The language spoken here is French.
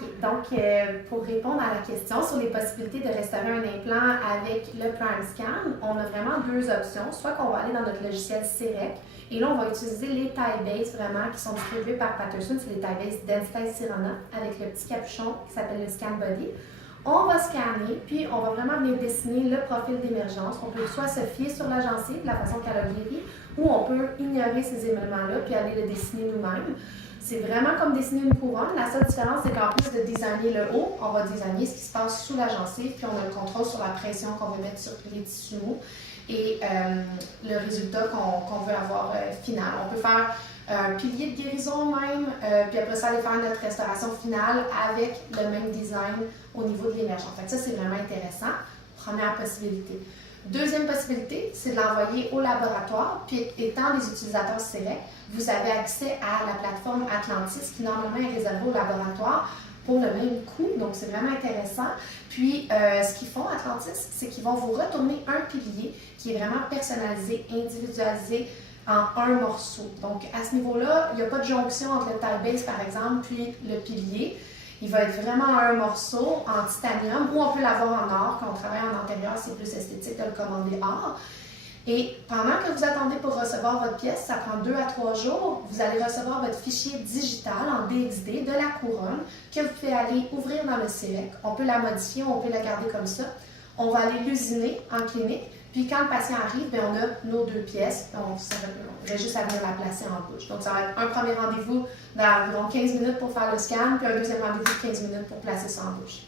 OK. Donc, pour répondre à la question sur les possibilités de restaurer un implant avec le Prime Scan, on a vraiment deux options. Soit qu'on va aller dans notre logiciel CEREC, et là, on va utiliser les taille base vraiment qui sont distribués par Patterson. C'est les taille base Dentsply Sirona avec le petit capuchon qui s'appelle le Scan Body. On va scanner, puis on va vraiment venir dessiner le profil d'émergence. On peut soit se fier sur la gencive, de la façon qu'elle a guéri, ou on peut ignorer ces éléments-là puis aller le dessiner nous-mêmes. C'est vraiment comme dessiner une couronne. La seule différence, c'est qu'en plus de designer le haut, on va designer ce qui se passe sous la gencive, puis on a le contrôle sur la pression qu'on veut mettre sur les tissus mous et le résultat qu'on veut avoir final. On peut faire un pilier de guérison même, puis après ça, aller faire notre restauration finale avec le même design au niveau de l'émergence. Fait que ça, c'est vraiment intéressant. Première possibilité. Deuxième possibilité, c'est de l'envoyer au laboratoire, puis étant des utilisateurs CEREC, vous avez accès à la plateforme Atlantis qui normalement est réservée au laboratoire pour le même coût, donc c'est vraiment intéressant. Puis ce qu'ils font Atlantis, c'est qu'ils vont vous retourner un pilier qui est vraiment personnalisé, individualisé en un morceau. Donc à ce niveau-là, il n'y a pas de jonction entre le taille base par exemple, puis le pilier. Il va être vraiment un morceau en titanium ou on peut l'avoir en or. Quand on travaille en antérieur, c'est plus esthétique de le commander or. Et pendant que vous attendez pour recevoir votre pièce, ça prend 2 à 3 jours, vous allez recevoir votre fichier digital en DXD de la couronne que vous pouvez aller ouvrir dans le CEREC. On peut la modifier, on peut la garder comme ça. On va aller l'usiner en clinique. Puis quand le patient arrive, bien, on a nos 2 pièces. On aurait juste à venir la placer en bouche. Donc ça va être un premier rendez-vous d'environ 15 minutes pour faire le scan, puis un deuxième rendez-vous de 15 minutes pour placer ça en bouche.